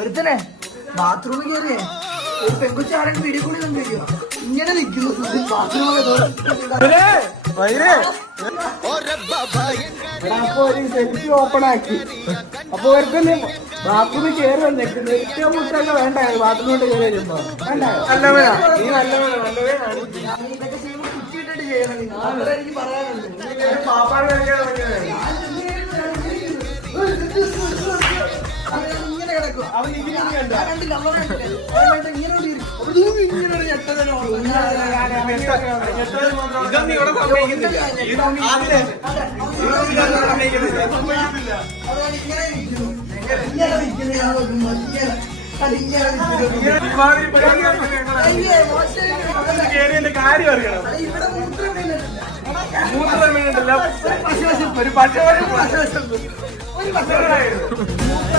ഒരുത്തനെ ബാത്റൂമിൽ കയറിയേ ഒരു പെങ്കുച്ചാടൻ വീഡിയോ കൂടി കണ്ടിരിക്കുക. ഇങ്ങനെ നിൽക്കുന്നു അപ്പൊ ഒരു സെൽഫി ഓപ്പൺ ആക്കി. അപ്പൊ ഒരുത്തന്നെ ബാത്റൂമിൽ കയറി വന്നേക്കുന്നത് ഏറ്റവും മുട്ടൊക്കെ വേണ്ടായോ ബാത്റൂമിലോട്ട് കയറി വരുമ്പോ വേണ്ടായോ? നല്ലവനാ നീ നല്ലവനാണ്. ഇതൊക്കെ ചെയ്യുമ്പോൾ കുറ്റിയിട്ടിട്ട് ചെയ്യണം. എനിക്ക് പറയാനുണ്ട്. പാപ്പാട് ഇങ്ങനെ കിടക്കും. കണ്ടില്ല കാര്യം അറിയണം. മൂത്രം വീണിട്ടില്ല. ഒരു പച്ച